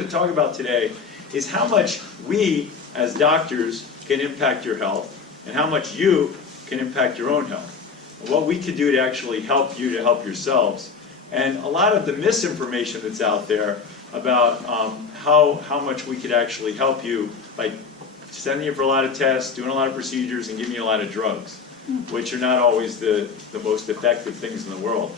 wanted to talk about today is how much we, as doctors, can impact your health, and how much you can impact your own health. And what we can do to actually help you to help yourselves. And a lot of the misinformation that's out there about how much we could actually help you by sending you for a lot of tests, doing a lot of procedures, and giving you a lot of drugs, which are not always the most effective things in the world.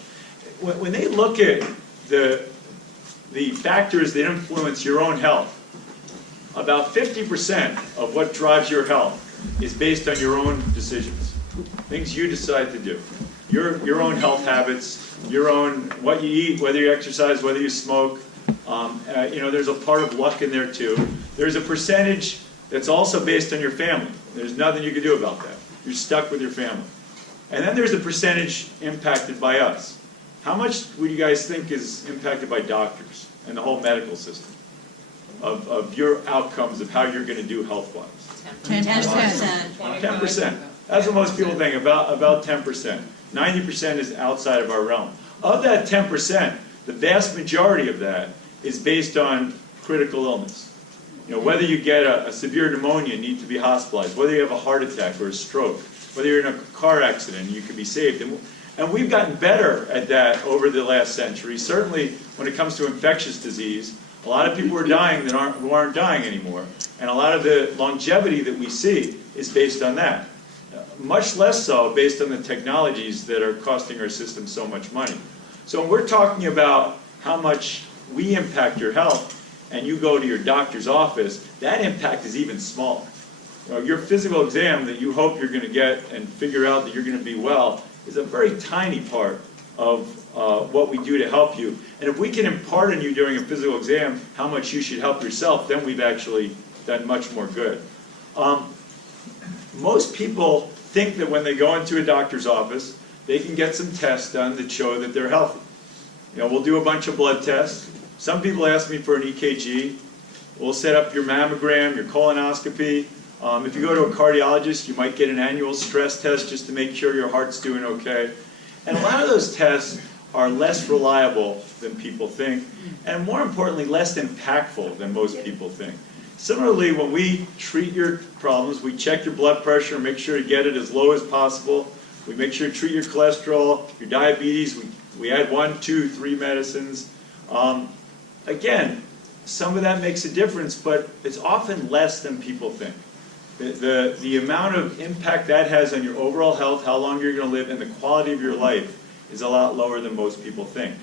When they look at the factors that influence your own health, about 50% of what drives your health is based on your own decisions, things you decide to do. Your own health habits, your own, what you eat, whether you exercise, whether you smoke. There's a part of luck in there too. There's a percentage that's also based on your family. There's nothing you can do about that. You're stuck with your family. And then there's a percentage impacted by us. How much would you guys think is impacted by doctors and the whole medical system of your outcomes of how you're going to do health-wise? 10%. 10%. That's what most people think, about 10%. 90% is outside of our realm. Of that 10%, the vast majority of that is based on critical illness. Whether you get a severe pneumonia and need to be hospitalized, whether you have a heart attack or a stroke, whether you're in a car accident and you can be saved. And we've gotten better at that over the last century. Certainly when it comes to infectious disease, a lot of people are dying who aren't dying anymore. And a lot of the longevity that we see is based on that. Much less so based on the technologies that are costing our system so much money. So when we're talking about how much we impact your health, and you go to your doctor's office, that impact is even smaller. Your physical exam that you hope you're going to get and figure out that you're going to be well is a very tiny part of what we do to help you. And if we can impart on you during a physical exam how much you should help yourself, then we've actually done much more good. Most people think that when they go into a doctor's office, they can get some tests done that show that they're healthy. We'll do a bunch of blood tests. Some people ask me for an EKG. We'll set up your mammogram, your colonoscopy. If you go to a cardiologist, you might get an annual stress test just to make sure your heart's doing okay. And a lot of those tests are less reliable than people think, and more importantly, less impactful than most people think. Similarly, when we treat your problems, we check your blood pressure, make sure to get it as low as possible. We make sure to treat your cholesterol, your diabetes. We add 1, 2, 3 medicines. Again, some of that makes a difference, but it's often less than people think. The amount of impact that has on your overall health, how long you're going to live, and the quality of your life is a lot lower than most people think.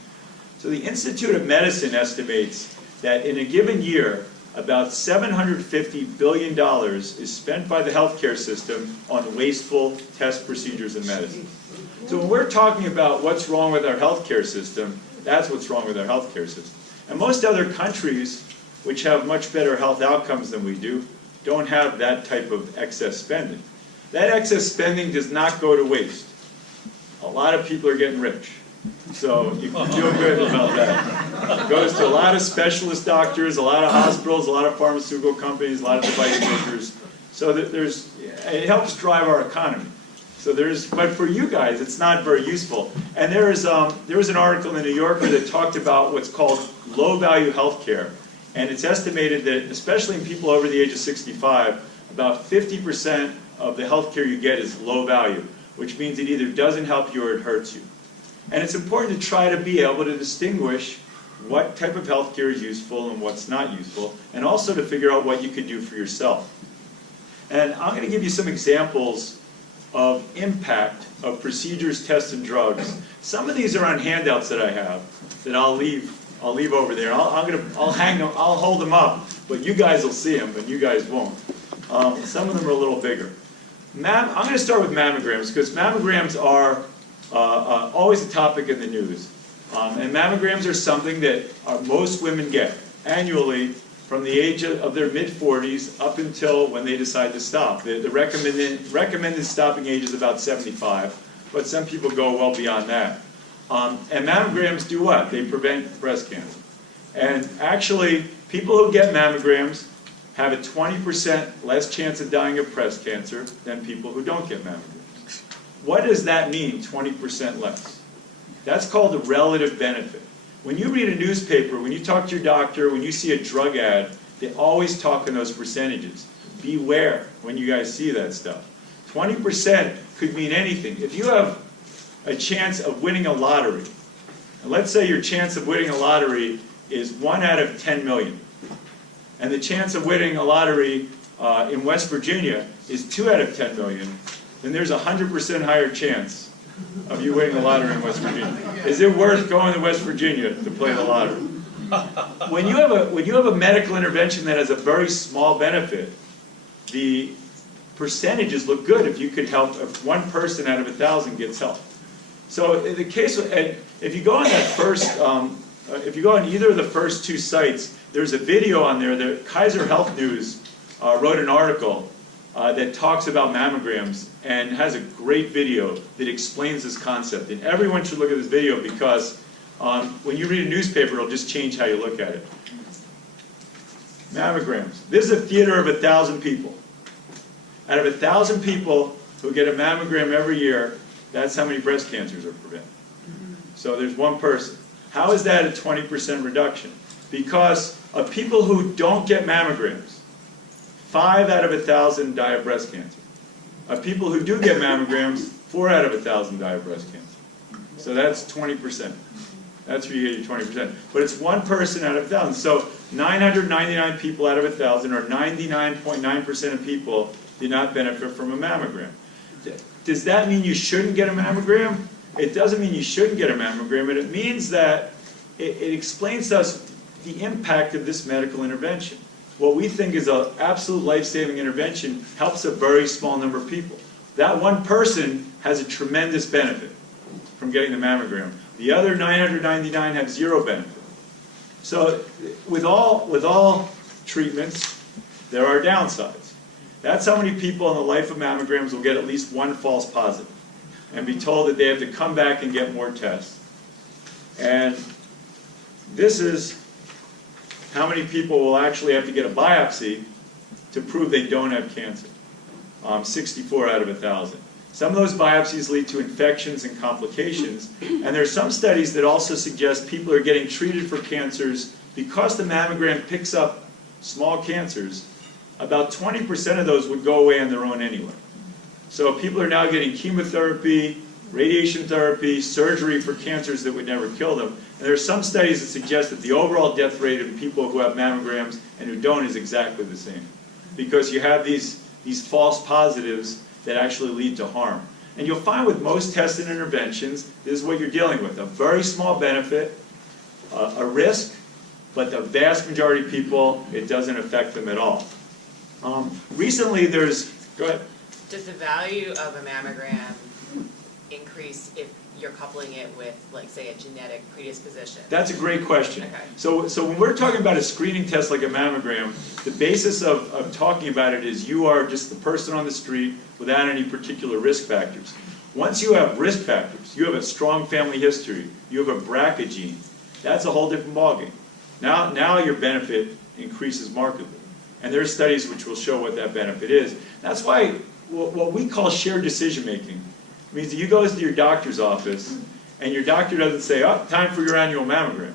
So the Institute of Medicine estimates that in a given year, about $750 billion is spent by the healthcare system on wasteful test procedures and medicine. So when we're talking about what's wrong with our healthcare system, that's what's wrong with our healthcare system. And most other countries, which have much better health outcomes than we do, don't have that type of excess spending. That excess spending does not go to waste. A lot of people are getting rich. So you can feel good about that. It goes to a lot of specialist doctors, a lot of hospitals, a lot of pharmaceutical companies, a lot of device makers. So that it helps drive our economy. But for you guys, it's not very useful. And there was an article in the New Yorker that talked about what's called low-value healthcare. And it's estimated that, especially in people over the age of 65, about 50% of the healthcare you get is low value, which means it either doesn't help you or it hurts you. And it's important to try to be able to distinguish what type of healthcare is useful and what's not useful, and also to figure out what you could do for yourself. And I'm going to give you some examples of impact of procedures, tests, and drugs. Some of these are on handouts that I have that I'll leave over there. I'll hang them. I'll hold them up, but you guys will see them, but you guys won't. Some of them are a little bigger. I'm going to start with mammograms because mammograms are always a topic in the news. And mammograms are something that most women get annually from the age of their mid-40s up until when they decide to stop. The recommended stopping age is about 75, but some people go well beyond that. And mammograms do what? They prevent breast cancer. And actually, people who get mammograms have a 20% less chance of dying of breast cancer than people who don't get mammograms. What does that mean, 20% less? That's called a relative benefit. When you read a newspaper, when you talk to your doctor, when you see a drug ad, they always talk in those percentages. Beware when you guys see that stuff. 20% could mean anything. If you have a chance of winning a lottery, and let's say your chance of winning a lottery is 1 out of 10 million, and the chance of winning a lottery in West Virginia is 2 out of 10 million, then there's a 100% higher chance of you winning the lottery in West Virginia. Is it worth going to West Virginia to play the lottery? When you have a medical intervention that has a very small benefit, the percentages look good if you could help, if 1 person out of 1,000 gets help. So in the case, if you go on that first, if you go on either of the first 2 sites, there's a video on there that Kaiser Health News wrote an article that talks about mammograms and has a great video that explains this concept. And everyone should look at this video because when you read a newspaper, it'll just change how you look at it. Mammograms. This is a theater of 1,000 people. Out of 1,000 people who get a mammogram every year, that's how many breast cancers are prevented. So there's 1 person. How is that a 20% reduction? Because of people who don't get mammograms, 5 out of 1,000 die of breast cancer. Of people who do get mammograms, 4 out of 1,000 die of breast cancer. So that's 20%. That's where you get your 20%. But it's 1 person out of 1,000. So 999 people out of 1,000, or 99.9% of people, did not benefit from a mammogram. Does that mean you shouldn't get a mammogram? It doesn't mean you shouldn't get a mammogram, but it means that it explains to us the impact of this medical intervention. What we think is an absolute life-saving intervention helps a very small number of people. That 1 person has a tremendous benefit from getting the mammogram. The other 999 have 0 benefit. So with all treatments, there are downsides. That's how many people in the life of mammograms will get at least 1 false positive and be told that they have to come back and get more tests. And this is how many people will actually have to get a biopsy to prove they don't have cancer. 64 out of 1,000. Some of those biopsies lead to infections and complications, and there are some studies that also suggest people are getting treated for cancers because the mammogram picks up small cancers. About 20% of those would go away on their own anyway. So people are now getting chemotherapy, radiation therapy, surgery for cancers that would never kill them. And there are some studies that suggest that the overall death rate of people who have mammograms and who don't is exactly the same. Because you have these false positives that actually lead to harm. And you'll find with most tests and interventions, this is what you're dealing with. A very small benefit, a risk, but the vast majority of people, it doesn't affect them at all. Recently there's, go ahead. Does the value of a mammogram increase if you're coupling it with, like, say, a genetic predisposition? That's a great question. Okay. So when we're talking about a screening test like a mammogram, the basis of talking about it is you are just the person on the street without any particular risk factors. Once you have risk factors, you have a strong family history, you have a BRCA gene, that's a whole different ballgame. Now your benefit increases markedly. And there are studies which will show what that benefit is. That's why what we call shared decision making means that you go to your doctor's office and your doctor doesn't say, oh, time for your annual mammogram.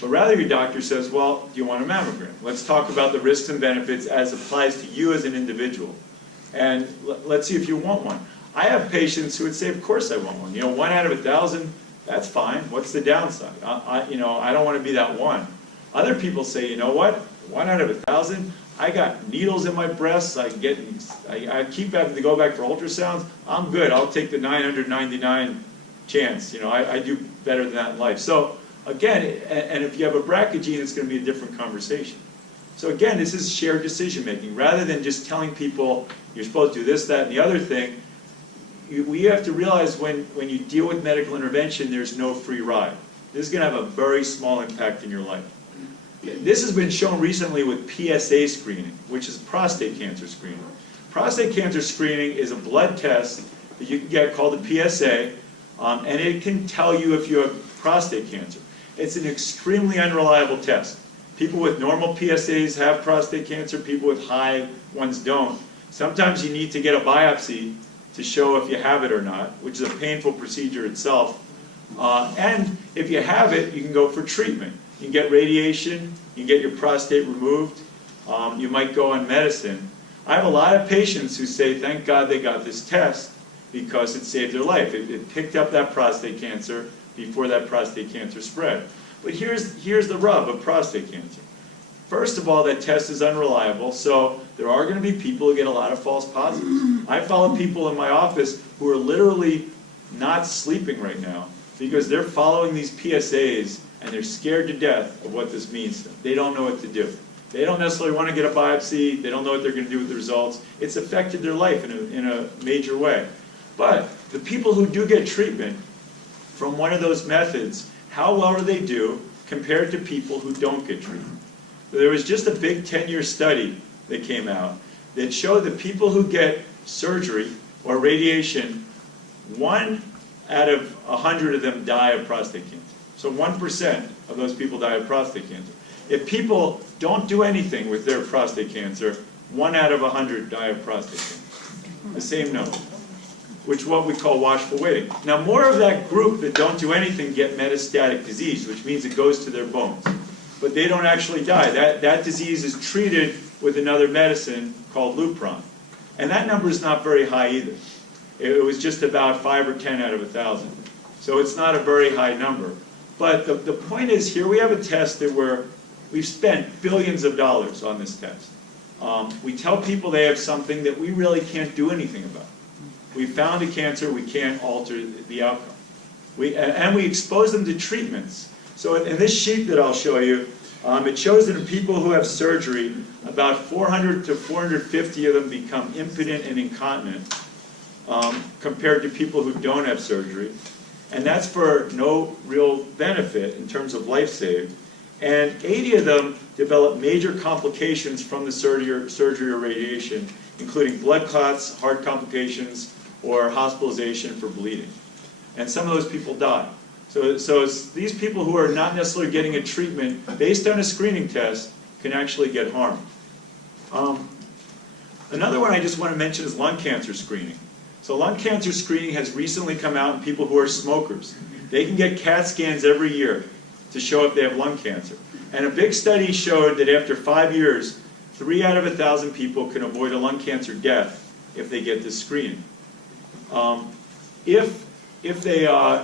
But rather your doctor says, well, do you want a mammogram? Let's talk about the risks and benefits as applies to you as an individual. And let's see if you want one. I have patients who would say, of course I want one. 1 out of 1,000, that's fine. What's the downside? I don't want to be that 1. Other people say, you know what? 1 out of 1,000, I got needles in my breasts, I keep having to go back for ultrasounds, I'm good, I'll take the 999 chance, I do better than that in life. So again, and if you have a BRCA gene, it's going to be a different conversation. So again, this is shared decision making. Rather than just telling people, you're supposed to do this, that, and the other thing, we have to realize when you deal with medical intervention, there's no free ride. This is going to have a very small impact in your life. This has been shown recently with PSA screening, which is prostate cancer screening. Prostate cancer screening is a blood test that you can get called a PSA, and it can tell you if you have prostate cancer. It's an extremely unreliable test. People with normal PSAs have prostate cancer, people with high ones don't. Sometimes you need to get a biopsy to show if you have it or not, which is a painful procedure itself. And if you have it, you can go for treatment. You can get radiation, you can get your prostate removed, you might go on medicine. I have a lot of patients who say, thank God they got this test because it saved their life. It picked up that prostate cancer before that prostate cancer spread. But here's the rub of prostate cancer. First of all, that test is unreliable, so there are going to be people who get a lot of false positives. I follow people in my office who are literally not sleeping right now because they're following these PSAs and they're scared to death of what this means to them. They don't know what to do. They don't necessarily want to get a biopsy. They don't know what they're going to do with the results. It's affected their life in a major way. But the people who do get treatment from one of those methods, how well do they do compared to people who don't get treatment? There was just a big 10-year study that came out that showed that people who get surgery or radiation, 1 out of 100 of them die of prostate cancer. So 1% of those people die of prostate cancer. If people don't do anything with their prostate cancer, 1 out of 100 die of prostate cancer. The same number, which is what we call watchful waiting. Now, more of that group that don't do anything get metastatic disease, which means it goes to their bones. But they don't actually die. That disease is treated with another medicine called Lupron. And that number is not very high either. It was just about 5 or 10 out of 1,000. So it's not a very high number. But the point is, here we have a test that we've spent billions of dollars on this test. We tell people they have something that we really can't do anything about. We found a cancer, we can't alter the outcome. And we expose them to treatments. So in this sheet that I'll show you, it shows that in people who have surgery, about 400 to 450 of them become impotent and incontinent compared to people who don't have surgery. And that's for no real benefit in terms of life saved. And 80 of them develop major complications from the surgery or radiation, including blood clots, heart complications, or hospitalization for bleeding. And some of those people die. So these people who are not necessarily getting a treatment based on a screening test can actually get harmed. Another one I just want to mention is lung cancer screening. So lung cancer screening has recently come out in people who are smokers. They can get CAT scans every year to show if they have lung cancer. And a big study showed that after 5 years, 3 out of 1,000 people can avoid a lung cancer death if they get this screening. If they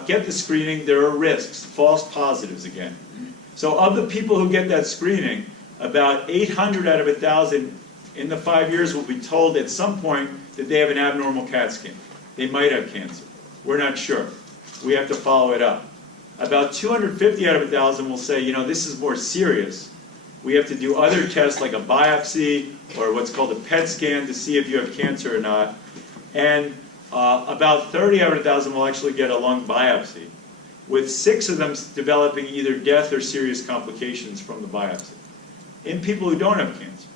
get the screening, there are risks, false positives again. So of the people who get that screening, about 800 out of 1,000 in the 5 years will be told at some point that they have an abnormal CAT scan. They might have cancer. We're not sure. We have to follow it up. About 250 out of 1,000 will say, you know, this is more serious. We have to do other tests like a biopsy or what's called a PET scan to see if you have cancer or not. And about 30 out of 1,000 will actually get a lung biopsy, with 6 of them developing either death or serious complications from the biopsy. In people who don't have cancer.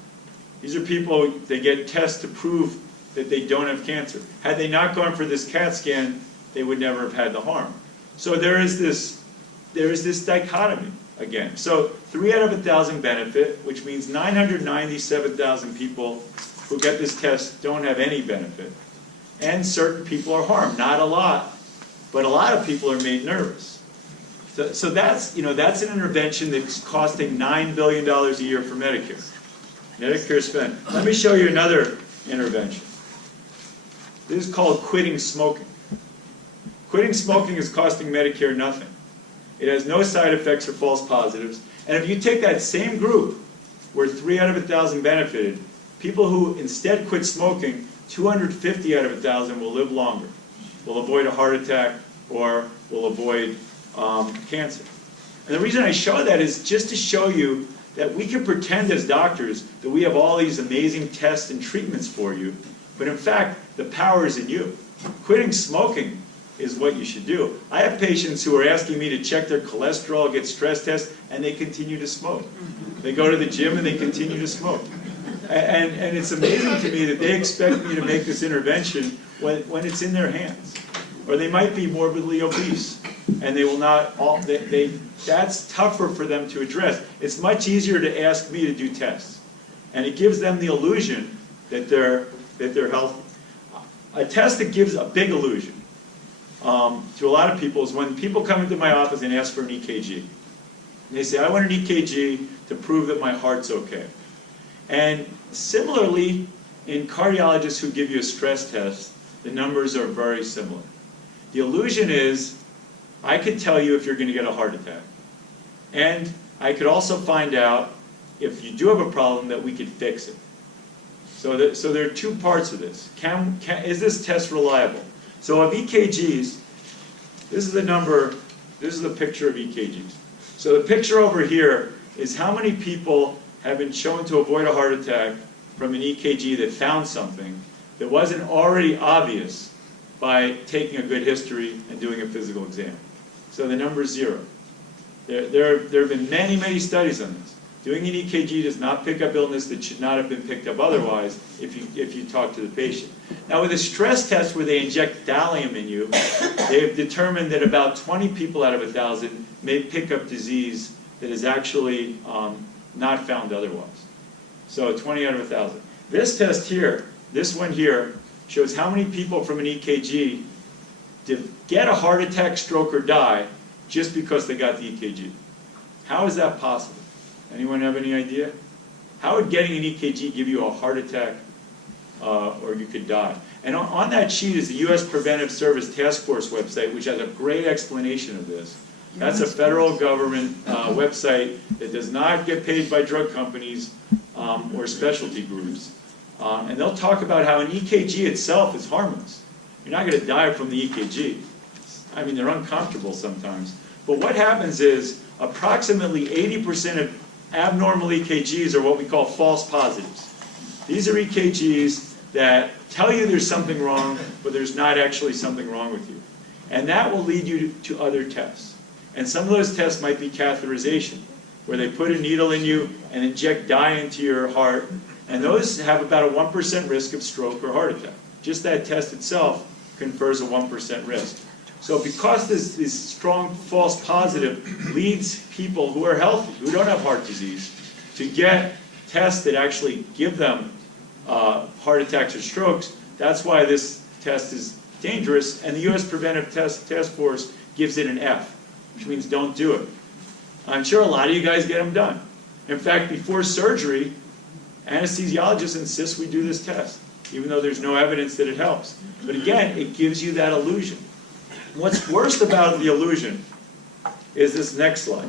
These are people, they get tests to prove that they don't have cancer. Had they not gone for this CAT scan, they would never have had the harm. So there is this dichotomy again. So 3 out of 1,000 benefit, which means 997,000 people who get this test don't have any benefit. And certain people are harmed. Not a lot, but a lot of people are made nervous. So that's an intervention that's costing $9 billion a year for Medicare. Medicare spend. Let me show you another intervention. This is called quitting smoking. Quitting smoking is costing Medicare nothing. It has no side effects or false positives. And if you take that same group, where 3 out of 1,000 benefited, people who instead quit smoking, 250 out of 1,000 will live longer, will avoid a heart attack, or will avoid cancer. And the reason I show that is just to show you that we can pretend as doctors that we have all these amazing tests and treatments for you, but in fact, the power is in you. Quitting smoking is what you should do. I have patients who are asking me to check their cholesterol, get stress tests, and they continue to smoke. They go to the gym and they continue to smoke. And it's amazing to me that they expect me to make this intervention when it's in their hands. Or they might be morbidly obese, and they will not, that's tougher for them to address. It's much easier to ask me to do tests. And it gives them the illusion that they're healthy. A test that gives a big illusion to a lot of people is when people come into my office and ask for an EKG. And they say, I want an EKG to prove that my heart's okay. And similarly, in cardiologists who give you a stress test, the numbers are very similar. The illusion is, I could tell you if you're going to get a heart attack. And I could also find out if you do have a problem that we could fix it. So there are two parts of this. Is this test reliable? So of EKGs, this is the number, this is the picture of EKGs. So the picture over here is how many people have been shown to avoid a heart attack from an EKG that found something that wasn't already obvious by taking a good history and doing a physical exam. So the number is 0. There have been many, many studies on this. Doing an EKG does not pick up illness that should not have been picked up otherwise if you talk to the patient. Now with a stress test where they inject thallium in you, they've determined that about 20 people out of 1,000 may pick up disease that is actually not found otherwise. So 20 out of 1,000. This test here, this one here, shows how many people from an EKG get a heart attack, stroke, or die just because they got the EKG. How is that possible? Anyone have any idea? How would getting an EKG give you a heart attack or you could die? And on that sheet is the U.S. Preventive Service Task Force website, which has a great explanation of this. That's a federal government website that does not get paid by drug companies or specialty groups. And they'll talk about how an EKG itself is harmless. You're not going to die from the EKG. I mean, they're uncomfortable sometimes. But what happens is approximately 80% of abnormal EKGs are what we call false positives. These are EKGs that tell you there's something wrong, but there's not actually something wrong with you. And that will lead you to other tests. And some of those tests might be catheterization, where they put a needle in you and inject dye into your heart. And those have about a 1% risk of stroke or heart attack. Just that test itself confers a 1% risk. So because this strong false positive leads people who are healthy, who don't have heart disease, to get tests that actually give them heart attacks or strokes, that's why this test is dangerous. And the U.S. Preventive Task Force gives it an F, which means don't do it. I'm sure a lot of you guys get them done. In fact, before surgery, anesthesiologists insist we do this test, even though there's no evidence that it helps. But again, it gives you that illusion. What's worst about the illusion is this next slide.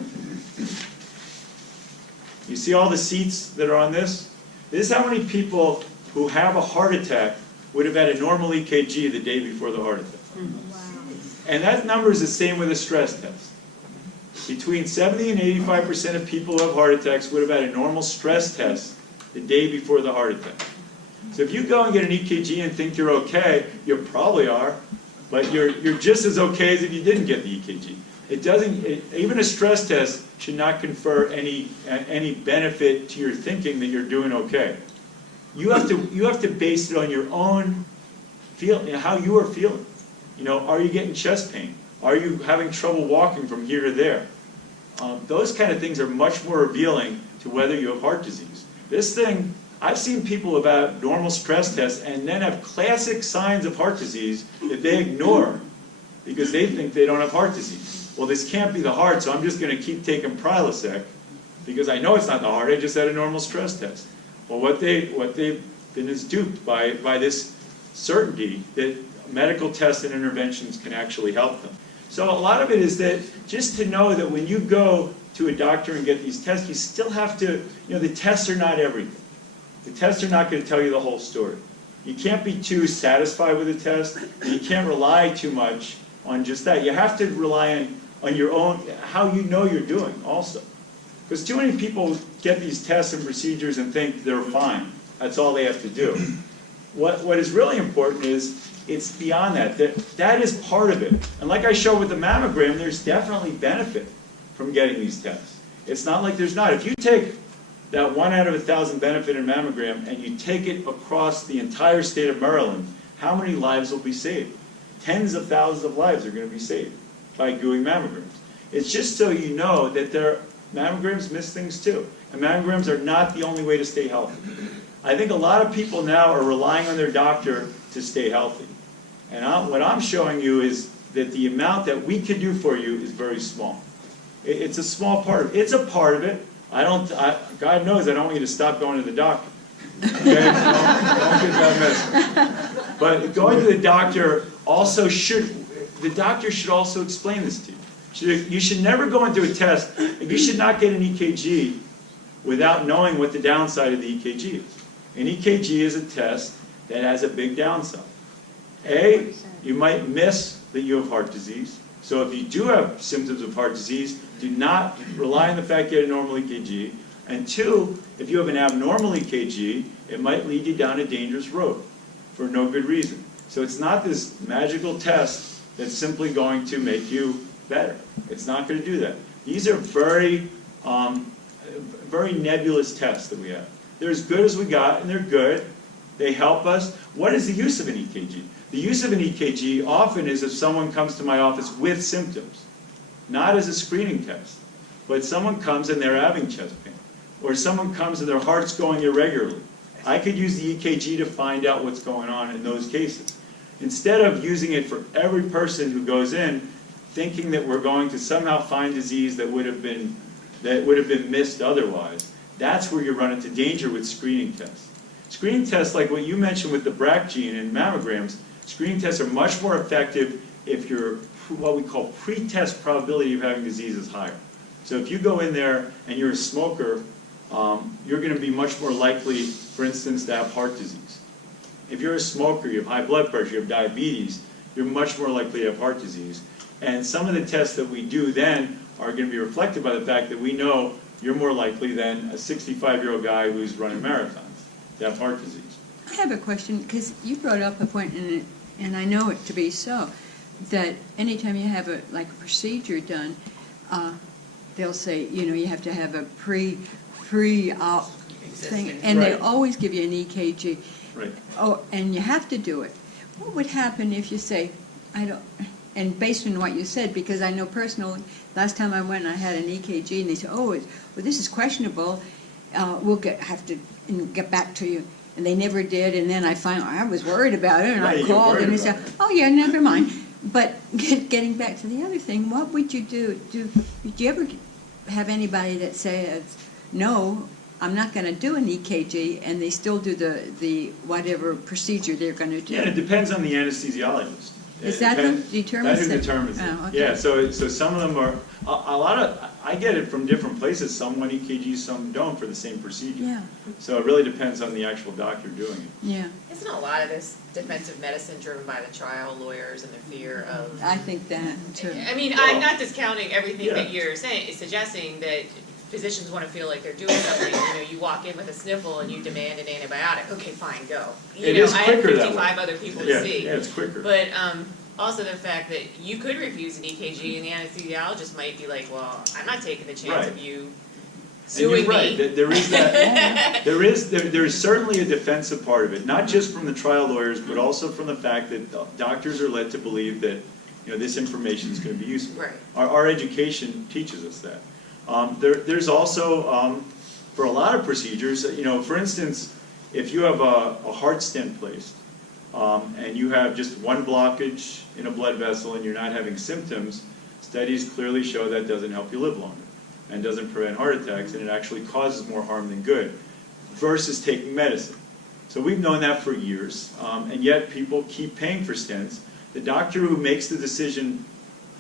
You see all the seats that are on this? This is how many people who have a heart attack would have had a normal EKG the day before the heart attack. Wow. And that number is the same with a stress test. Between 70 and 85% of people who have heart attacks would have had a normal stress test the day before the heart attack. So if you go and get an EKG and think you're okay, you probably are, but you're just as okay as if you didn't get the EKG. Even a stress test should not confer any benefit to your thinking that you're doing okay. You have to base it on your own how you are feeling. You know, are you getting chest pain? Are you having trouble walking from here to there? Those kind of things are much more revealing to whether you have heart disease. This thing, I've seen people about normal stress tests and then have classic signs of heart disease that they ignore because they think they don't have heart disease. Well, this can't be the heart, so I'm just going to keep taking Prilosec because I know it's not the heart, I just had a normal stress test. Well, what they've been is duped by this certainty that medical tests and interventions can actually help them. So a lot of it is that just to know that when you go to a doctor and get these tests, you still have to, the tests are not everything. The tests are not going to tell you the whole story. You can't be too satisfied with the test, and you can't rely too much on just that. You have to rely on your own, how you know you're doing also. Because too many people get these tests and procedures and think they're fine. That's all they have to do. What is really important is it's beyond that. That is part of it. And like I showed with the mammogram, there's definitely benefit from getting these tests. It's not like there's not. If you take that 1 out of 1,000 benefit in mammogram and you take it across the entire state of Maryland, how many lives will be saved? Tens of thousands of lives are going to be saved by doing mammograms. It's just so you know that mammograms miss things too. And mammograms are not the only way to stay healthy. I think a lot of people now are relying on their doctor to stay healthy. And what I'm showing you is that the amount that we can do for you is very small. It's a small part of it. It's a part of it. God knows I don't want you to stop going to the doctor. Okay? Don't get that message. But going to the doctor also the doctor should also explain this to you. You should never go into a test, and you should not get an EKG without knowing what the downside of the EKG is. An EKG is a test that has a big downside. A, you might miss that you have heart disease. So if you do have symptoms of heart disease, do not rely on the fact you had a normal EKG. And two, if you have an abnormal EKG, it might lead you down a dangerous road for no good reason. So it's not this magical test that's simply going to make you better. It's not going to do that. These are very nebulous tests that we have. They're as good as we got, and they're good. They help us. What is the use of an EKG? The use of an EKG often is if someone comes to my office with symptoms, not as a screening test, but someone comes and they're having chest pain, or someone comes and their heart's going irregularly. I could use the EKG to find out what's going on in those cases. Instead of using it for every person who goes in, thinking that we're going to somehow find disease that would have been missed otherwise, that's where you run into danger with screening tests. Screening tests, like what you mentioned with the BRCA gene and mammograms, screening tests are much more effective if your what we call pre-test probability of having disease is higher. So if you go in there and you're a smoker, you're going to be much more likely, for instance, to have heart disease. If you're a smoker, you have high blood pressure, you have diabetes, you're much more likely to have heart disease. And some of the tests that we do then are going to be reflected by the fact that we know you're more likely than a 65-year-old guy who's running marathons to have heart disease. I have a question, because you brought up a point, and I know it to be so, that anytime you have a procedure done, they'll say, you have to have a pre-op thing, and Right. they always give you an EKG. Right. Oh, and you have to do it. What would happen if you say, I don't, and based on what you said, because I know personally, last time I went, I had an EKG, and they said, well, this is questionable, we'll have to get back to you. And they never did, and then I was worried about it, and Right, I you're called, worried and they about said, oh yeah, never mind. But getting back to the other thing, what would you do? Do you ever have anybody that says, no, I'm not going to do an EKG, and they still do the whatever procedure they're going to do? Yeah, and it depends on the anesthesiologist. Is that who determines That who it? determines it. Oh, okay. Yeah, so some of them are, a lot of, I get it from different places, some want EKGs, some don't for the same procedure. Yeah, So it really depends on the actual doctor doing it. yeah. Isn't a lot of this defensive medicine driven by the trial lawyers and the fear of? I think that too. I mean, Well, I'm not discounting everything yeah. that you're saying, suggesting that physicians want to feel like they're doing something. You walk in with a sniffle and you demand an antibiotic. Okay, fine, go. It is I have quicker that 55 way. other people Yeah, to see. yeah, it's quicker. But also the fact that you could refuse an EKG and the anesthesiologist might be like, well, I'm not taking the chance Right. of you And suing you're right, me. there is that, there is certainly a defensive part of it, not just from the trial lawyers, but also from the fact that doctors are led to believe that, this information is going to be useful. Right. Our education teaches us that. There's also, for a lot of procedures, for instance, if you have a heart stent placed, and you have just one blockage in a blood vessel and you're not having symptoms, studies clearly show that doesn't help you live longer and doesn't prevent heart attacks, and it actually causes more harm than good, versus taking medicine. So we've known that for years, and yet people keep paying for stents. The doctor who makes the decision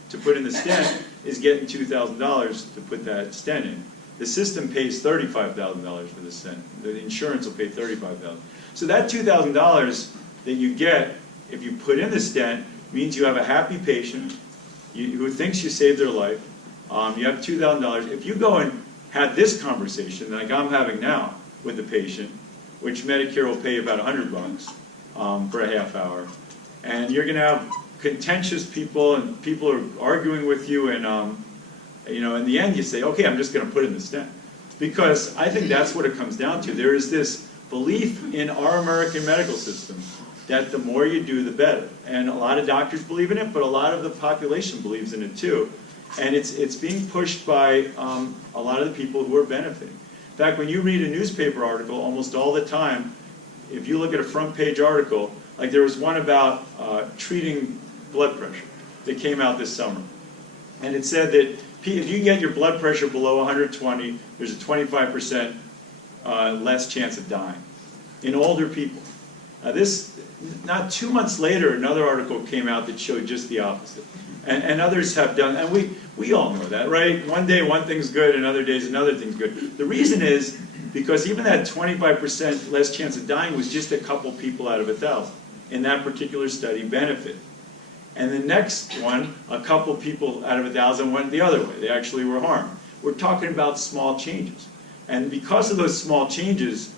to put in the stent is getting $2,000 to put that stent in. The system pays $35,000 for the stent. The insurance will pay $35,000. So that $2,000 that you get if you put in the stent means you have a happy patient who thinks you saved their life. You have $2,000. If you go and have this conversation like I'm having now with the patient, which Medicare will pay about $100 for a half hour, and you're going to have contentious people and people are arguing with you, and in the end you say, okay, I'm just going to put in the stent, because I think that's what it comes down to. There is this belief in our American medical system that the more you do, the better. And a lot of doctors believe in it, but a lot of the population believes in it too. And it's being pushed by a lot of the people who are benefiting. In fact, when you read a newspaper article, almost all the time, if you look at a front page article, like there was one about treating blood pressure. that came out this summer. And it said that if you can get your blood pressure below 120, there's a 25% less chance of dying in older people. This, not 2 months later, another article came out that showed just the opposite. And others have done, and we all know that, right? One day one thing's good, and other days another thing's good. The reason is because even that 25% less chance of dying was just a couple people out of 1,000 in that particular study benefit. And the next one, a couple people out of 1,000 went the other way. They actually were harmed. We're talking about small changes. And because of those small changes,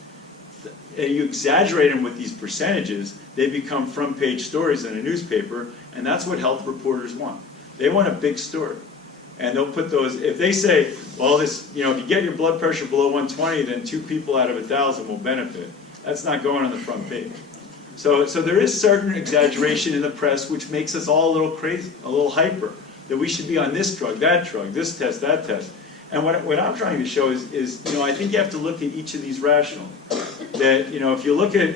you exaggerate them with these percentages, they become front page stories in a newspaper, and that's what health reporters want. They want a big story. And they'll put those, if they say, well, this, if you get your blood pressure below 120, then 2 people out of 1,000 will benefit. That's not going on the front page. So there is certain exaggeration in the press which makes us all a little crazy, a little hyper, that we should be on this drug, this test, that test. And what I'm trying to show is I think you have to look at each of these rationally. That, if you look at,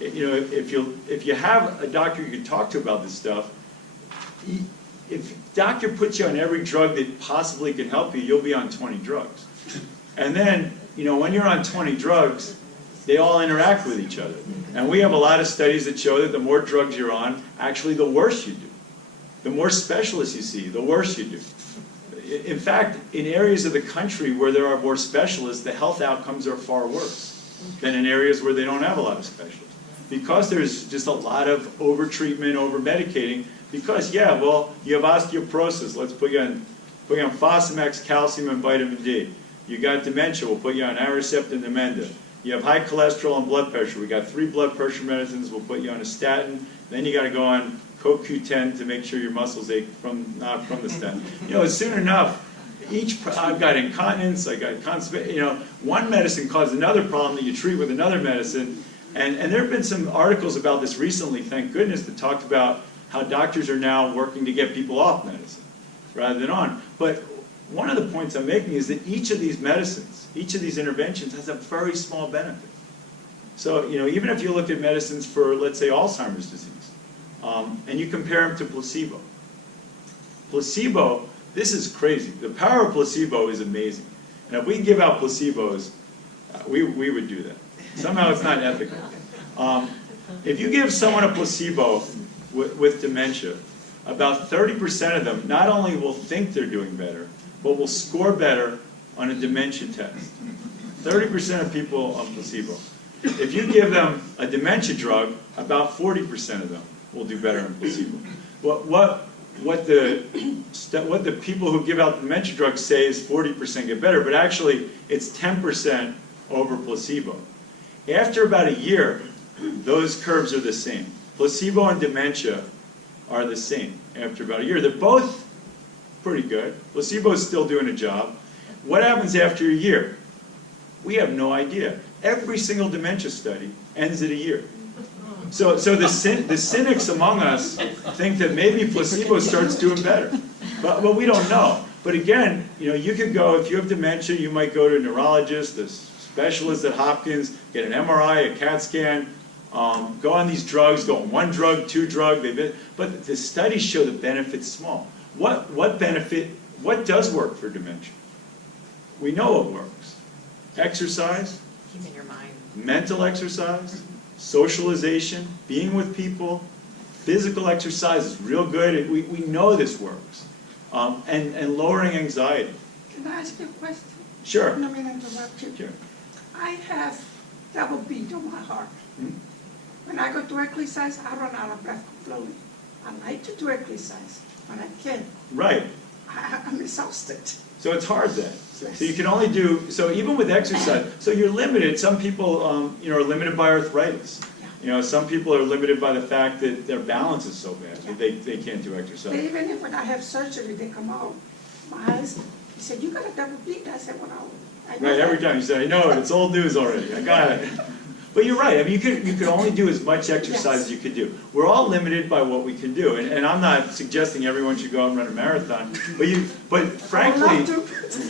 if you have a doctor you can talk to about this stuff, if doctor puts you on every drug that possibly can help you, you'll be on 20 drugs. And then, when you're on 20 drugs, they all interact with each other. And we have a lot of studies that show that the more drugs you're on, actually the worse you do. The more specialists you see, the worse you do. In fact, in areas of the country where there are more specialists, the health outcomes are far worse than in areas where they don't have a lot of specialists. Because there's just a lot of over-treatment, over-medicating, because, you have osteoporosis, let's put you on Fosamax, calcium, and vitamin D. You got dementia, we'll put you on Aricept and Namenda. You have high cholesterol and blood pressure, we got 3 blood pressure medicines, we'll put you on a statin, then you got to go on CoQ10 to make sure your muscles ache not from the statin. Soon enough, I've got incontinence, I got constipation, one medicine causes another problem that you treat with another medicine. And there have been some articles about this recently, thank goodness, that talked about how doctors are now working to get people off medicine rather than on. But one of the points I'm making is that each of these medicines, each of these interventions has a very small benefit. So, even if you look at medicines for, let's say, Alzheimer's disease, and you compare them to placebo. Placebo, this is crazy. The power of placebo is amazing. And if we can give out placebos, we would do that. Somehow it's not ethical. If you give someone a placebo with dementia, about 30% of them not only will think they're doing better, but will score better on a dementia test. 30% of people on placebo. If you give them a dementia drug, about 40% of them will do better on placebo. What the people who give out dementia drugs say is 40% get better, but actually it's 10% over placebo. After about a year, those curves are the same. Placebo and dementia are the same after about a year. They're both pretty good. Placebo is still doing a job. What happens after a year? We have no idea. Every single dementia study ends at a year. So the cynics among us think that maybe placebo starts doing better. But we don't know. But again, you could go, if you have dementia, you might go to a neurologist, a specialist at Hopkins, get an MRI, a CAT scan, go on these drugs, go on 1 drug, 2 drug, but the studies show the benefit's small. What does work for dementia? We know it works. Exercise, Keeping your mind. mental exercise, socialization, being with people, physical exercise is real good. We know this works. And lowering anxiety. Can I ask you a question? Sure. Let me interrupt you. Sure. I have double beat on my heart. Hmm? When I go to exercise, I run out of breath completely. I like to do exercise, but I can't. Right. I'm exhausted. So it's hard then. So you can only do, so even with exercise, so you're limited. Some people are limited by arthritis. Some people are limited by the fact that their balance is so bad that they can't do exercise. Even if when I have surgery, they come out, my eyes, he said, you got a double beat. I said, well, I know Right, every that. time you say, I know it, it's old news already, I got it. But you're right, I mean, you could only do as much exercise as you could do. We're all limited by what we can do, and I'm not suggesting everyone should go out and run a marathon, but frankly,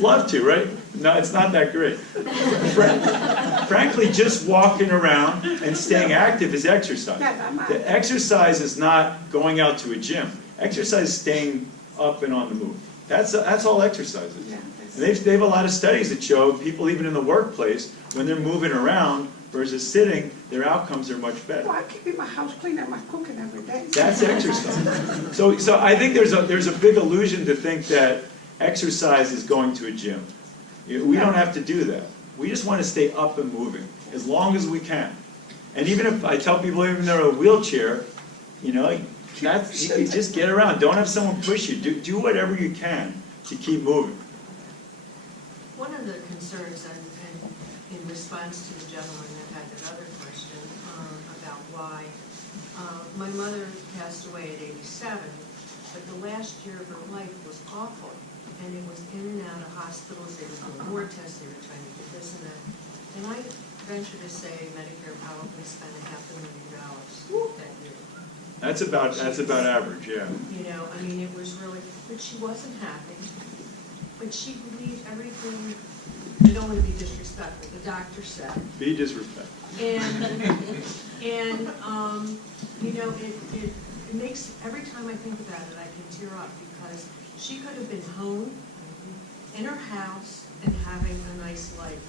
love to, right? No, it's not that great. Frankly, just walking around and staying active is exercise. The exercise is not going out to a gym. Exercise is staying up and on the move. That's all exercise is. Yeah, And they have a lot of studies that show people even in the workplace, when they're moving around versus sitting, their outcomes are much better. Well, I keep my house clean and my cooking every day. That's exercise. So I think there's a big illusion to think that exercise is going to a gym. We don't have to do that. We just want to stay up and moving as long as we can. And even if I tell people, even if they're in a wheelchair, you know, you can just get around. Don't have someone push you. Do whatever you can to keep moving. One of the concerns, and in response to the gentleman that had that other question about why, my mother passed away at 87, but the last year of her life was awful, and it was in and out of hospitals. They were doing more tests, they were trying to get this and that. And I venture to say Medicare probably spent $500,000 that year. That's about average, yeah. You know, I mean, it was really, but she wasn't happy. But she believed everything, I don't want to be disrespectful, the doctor said. Be disrespectful. And you know, it makes, every time I think about it, I can tear up because she could have been home, in her house, and having a nice life.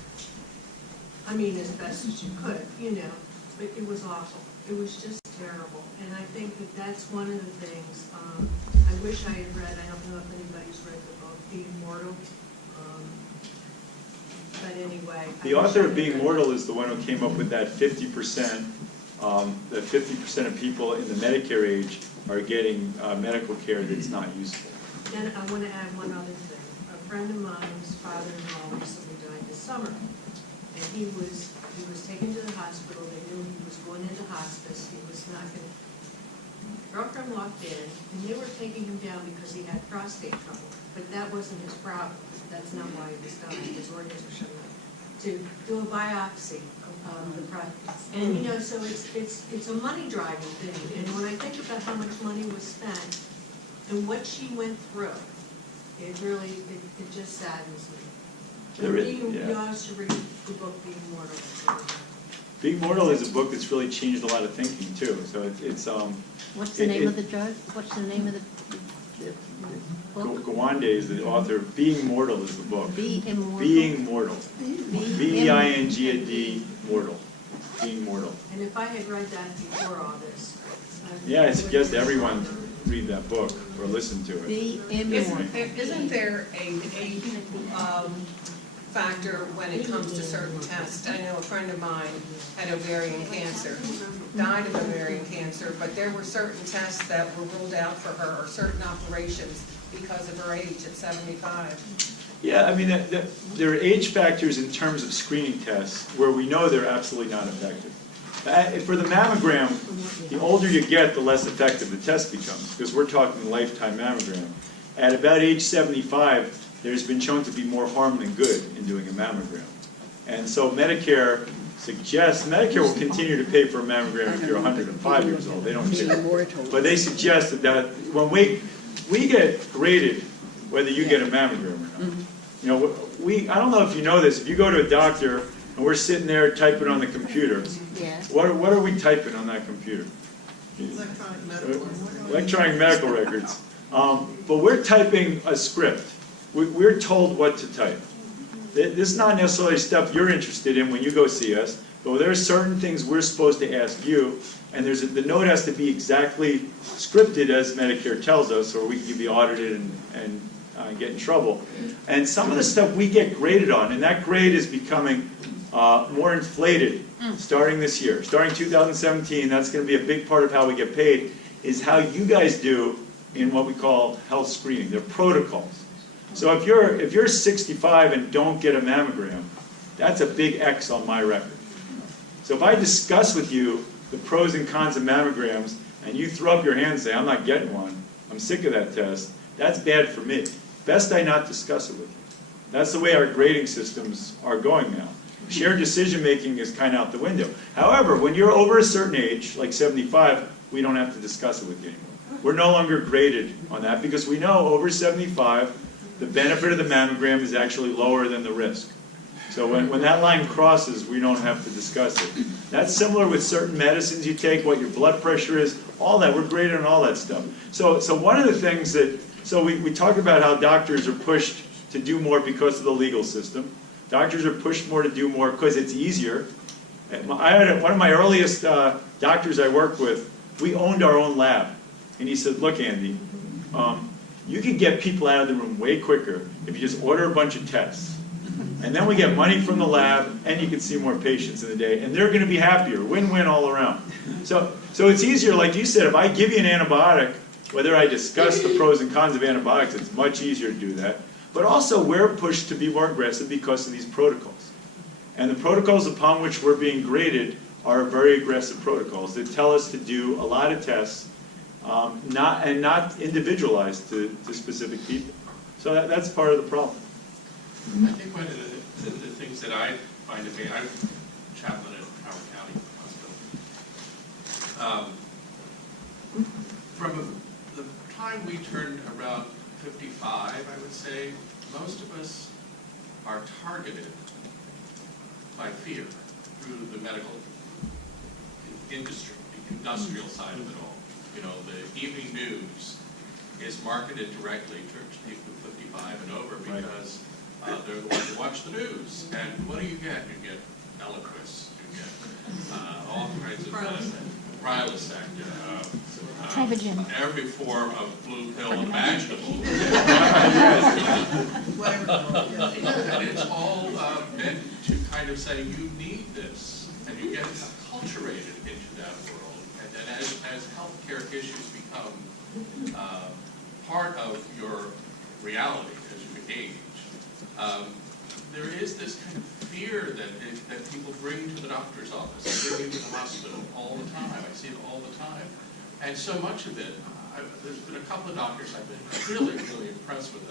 I mean, as best as you could, you know, but it was awful. It was just terrible. And I think that that's one of the things, I wish I had read, I don't know if anybody's read the book, Being Mortal. But anyway. The author of Being Mortal is the one who came up with that 50%, that 50% of people in the Medicare age are getting medical care that's not useful. Then I want to add one other thing. A friend of mine's father-in-law recently died this summer. And he was taken to the hospital. They knew he was going into hospice. He was not going to. Girlfriend walked in, and they were taking him down because he had prostate trouble. But that wasn't his problem. That's not why he was dying. His organs were showing up. To do a biopsy of the prostate. And you know, so it's a money driving thing. And when I think about how much money was spent and what she went through, it really it just saddens me. You all should read the book Being Mortal. Being Mortal is a book that's really changed a lot of thinking too. So it's What's the name of the drug? What's the name of the book? Gawande is the author. Being Mortal is the book. Be Immortal. Being Mortal. B-E-I-N-G. Being Mortal. Being Mortal. And if I had read that before all this. Yeah, I suggest everyone read that book or listen to it. Be Immortal. Isn't there a factor when it comes to certain tests? I know a friend of mine had ovarian cancer, died of ovarian cancer, but there were certain tests that were ruled out for her, or certain operations, because of her age at 75. Yeah, I mean, there are age factors in terms of screening tests where we know they're absolutely not effective. For the mammogram, the older you get, the less effective the test becomes, because we're talking lifetime mammogram. At about age 75, there's been shown to be more harm than good in doing a mammogram. And so Medicare will continue to pay for a mammogram if you're 105 years old. They don't care. But they suggest that when we get graded whether you get a mammogram or not. You know, I don't know if you know this, if you go to a doctor and we're sitting there typing on the computer, Yes. what are we typing on that computer? Electronic medical records. But we're typing a script. We're told what to type. This is not necessarily stuff you're interested in when you go see us, but there are certain things we're supposed to ask you, and the note has to be exactly scripted as Medicare tells us, or we can be audited and get in trouble. And some of the stuff we get graded on, and that grade is becoming more inflated starting this year. Starting 2017, that's going to be a big part of how we get paid, is how you guys do in what we call health screening. They're protocols. So if you're 65 and don't get a mammogram, that's a big X on my record. So if I discuss with you the pros and cons of mammograms, and you throw up your hand and say, I'm not getting one, I'm sick of that test, that's bad for me. Best I not discuss it with you. That's the way our grading systems are going now. Shared decision making is kind of out the window. However, when you're over a certain age, like 75, we don't have to discuss it with you anymore. We're no longer graded on that because we know over 75, the benefit of the mammogram is actually lower than the risk. So when that line crosses, we don't have to discuss it. That's similar with certain medicines you take, what your blood pressure is, all that. We're graded on all that stuff. So one of the things that, so we talk about how doctors are pushed to do more because of the legal system. Doctors are pushed more to do more because it's easier. I had one of my earliest doctors I worked with, we owned our own lab. And he said, look, Andy, you can get people out of the room way quicker if you just order a bunch of tests. And then we get money from the lab, and you can see more patients in the day, and they're going to be happier. Win-win all around. So it's easier, like you said, if I give you an antibiotic, whether I discuss the pros and cons of antibiotics, it's much easier to do that. But also, we're pushed to be more aggressive because of these protocols. And the protocols upon which we're being graded are very aggressive protocols that tell us to do a lot of tests, not individualized to specific people. So that's part of the problem. I think one of the things that I find amazing, I'm chaplain at Howard County Hospital. From the time we turned around 55, I would say, most of us are targeted by fear through the medical industry, the industrial side of it all. You know, the evening news is marketed directly to people 55 and over because they're the ones who watch the news. And what do? You get Eliquis, you get all kinds of Prilosec, Trivagen. every form of blue pill imaginable. And it's all meant to kind of say, you need this, and you get acculturated into that world. And then as healthcare issues become part of your reality as you age, there is this kind of fear that people bring to the doctor's office, bring into the hospital all the time. I see it all the time. And so much of it, there's been a couple of doctors I've been really, really impressed with.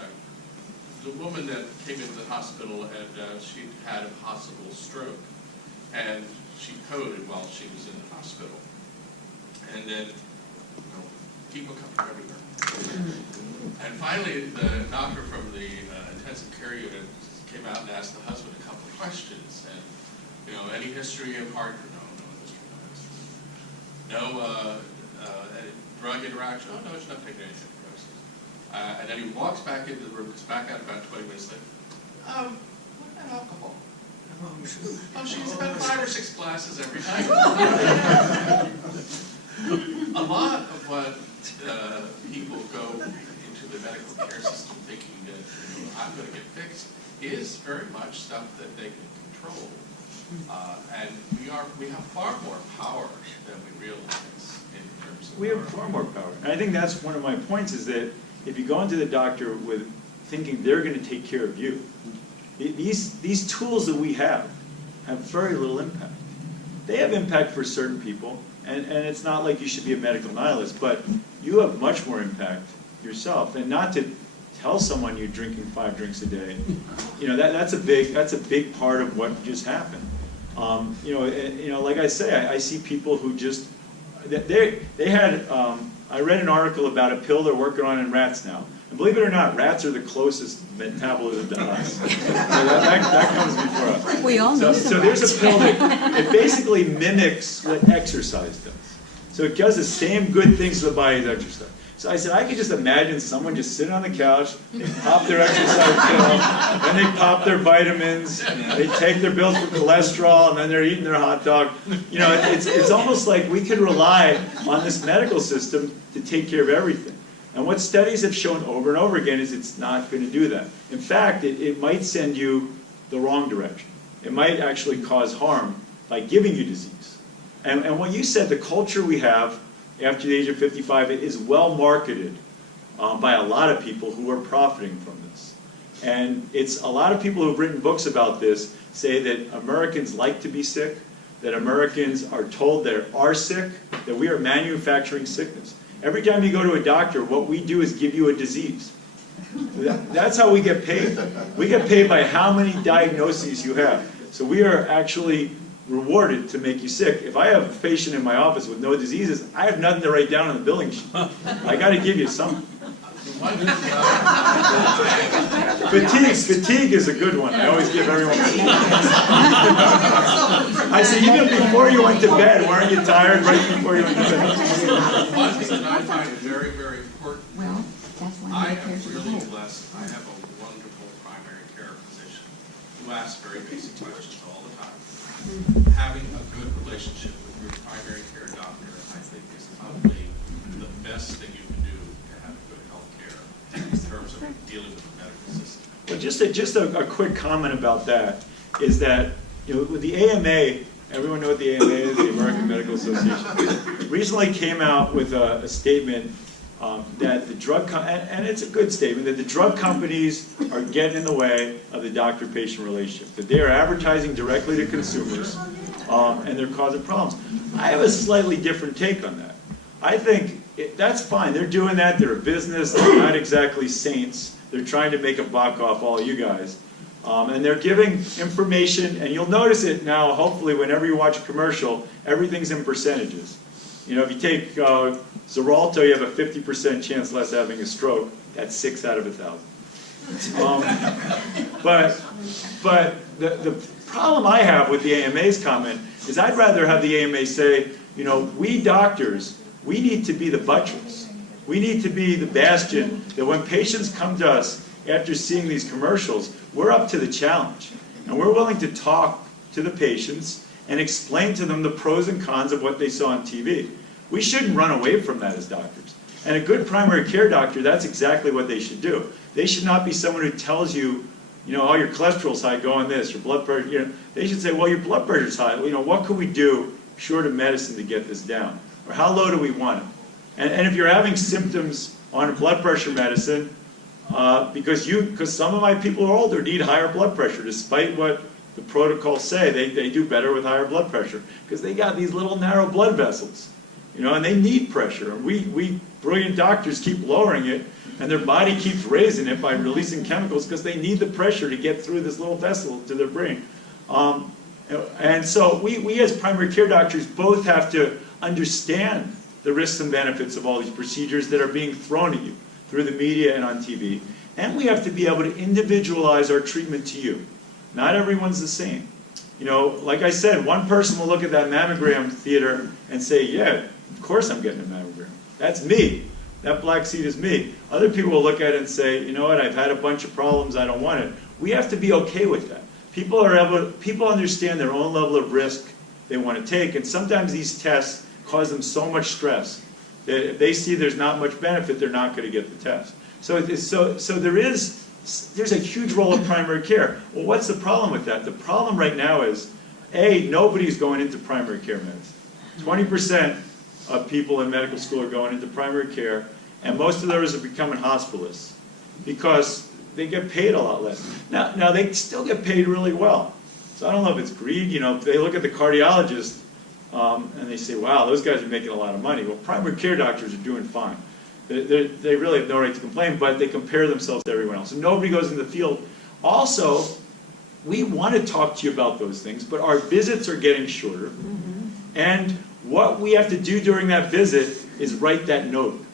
The woman that came into the hospital and she had a possible stroke, and she coded while she was in the hospital. And then, people come from everywhere. And finally, the doctor from the intensive care unit came out and asked the husband a couple of questions. And, any history of heart? No drug interaction? Oh, no, it's not taking any drugs. And then he walks back into the room, comes back out about 20 minutes later. What about alcohol? Oh, she's about 5 or 6 glasses every night. A lot of what people go into the medical care system thinking that I'm going to get fixed is very much stuff that they can control. And we have far more power than we realize in terms of We have far more power. And I think that's one of my points is that if you go into the doctor with thinking they're going to take care of you, these tools that we have very little impact. They have impact for certain people, and it's not like you should be a medical nihilist, but you have much more impact yourself. And not to tell someone you're drinking 5 drinks a day, that's a big part of what just happened. Like I say, I see people who just they had. I read an article about a pill they're working on in rats now. And believe it or not, rats are the closest metabolism to us. So that comes before us. We all know So there's a pill that it basically mimics what exercise does. So it does the same good things to the body as exercise. So I said, I could just imagine someone just sitting on the couch, they pop their exercise pill, then they pop their vitamins, they take their pills for cholesterol, and then they're eating their hot dog. It's almost like we could rely on this medical system to take care of everything. And what studies have shown over and over again is it's not going to do that. In fact, it might send you the wrong direction. It might actually cause harm by giving you disease. And what you said, the culture we have after the age of 55 is well marketed by a lot of people who are profiting from this. And it's a lot of people who have written books about this say that Americans like to be sick, that Americans are told they are sick, that we are manufacturing sickness. Every time you go to a doctor, what we do is give you a disease. That's how we get paid. We get paid by how many diagnoses you have. So we are actually rewarded to make you sick. If I have a patient in my office with no diseases, I have nothing to write down on the billing sheet. I got to give you something. One is, Fatigue is a good one. I always give everyone. I say, even before you went to bed, weren't you tired right before you went to bed? one thing that I find very, very important. Well, that's why I Medicare am is really higher. blessed. I have a wonderful primary care physician who asks very basic questions all the time. Having a good relationship with your primary care doctor, I think, is probably the best thing you can do to have good health care in terms of dealing with the medical system. Well, just a quick comment about that is that, you know, with the AMA, everyone know what the AMA is, the American Medical Association, recently came out with a statement that the drug, and it's a good statement, that the drug companies are getting in the way of the doctor-patient relationship, that they are advertising directly to consumers, and they're causing problems. I have a slightly different take on that. I think that's fine. They're doing that. They're a business. They're not exactly saints. They're trying to make a buck off all you guys. And they're giving information, and you'll notice it now, hopefully, whenever you watch a commercial, everything's in percentages. You know, if you take Xarelto, you have a 50% chance less having a stroke. That's 6 out of 1,000. But the problem I have with the AMA's comment is I'd rather have the AMA say, you know, we doctors, we need to be the buttress. We need to be the bastion that when patients come to us after seeing these commercials, we're up to the challenge. And we're willing to talk to the patients and explain to them the pros and cons of what they saw on TV. We shouldn't run away from that as doctors. And a good primary care doctor, that's exactly what they should do. They should not be someone who tells you, you know, oh, your cholesterol's high, go on this, your blood pressure, you know. They should say, well, your blood pressure's high. You know, what could we do short of medicine to get this down? Or how low do we want it? And if you're having symptoms on a blood pressure medicine, because some of my people who are older need higher blood pressure, despite what the protocols say, they do better with higher blood pressure, because they got these little narrow blood vessels, you know, and they need pressure. And we brilliant doctors keep lowering it, and their body keeps raising it by releasing chemicals because they need the pressure to get through this little vessel to their brain. And so we as primary care doctors both have to understand the risks and benefits of all these procedures that are being thrown at you through the media and on TV. And we have to be able to individualize our treatment to you. Not everyone's the same. You know, like I said, one person will look at that mammogram theater and say, yeah, of course I'm getting a mammogram. That's me. That black seat is me. Other people will look at it and say, you know what, I've had a bunch of problems, I don't want it. We have to be okay with that. People understand their own level of risk they want to take, and sometimes these tests cause them so much stress that if they see there's not much benefit, they're not going to get the test. So there's a huge role of primary care. Well, what's the problem with that? The problem right now is, A, nobody's going into primary care medicine. 20% of people in medical school are going into primary care, and most of those are becoming hospitalists because they get paid a lot less. Now they still get paid really well. So I don't know if it's greed. You know, they look at the cardiologist and they say, wow, those guys are making a lot of money. Well, primary care doctors are doing fine. They really have no right to complain, but they compare themselves to everyone else. So nobody goes in the field. Also, we want to talk to you about those things, but our visits are getting shorter. And what we have to do during that visit is write that note.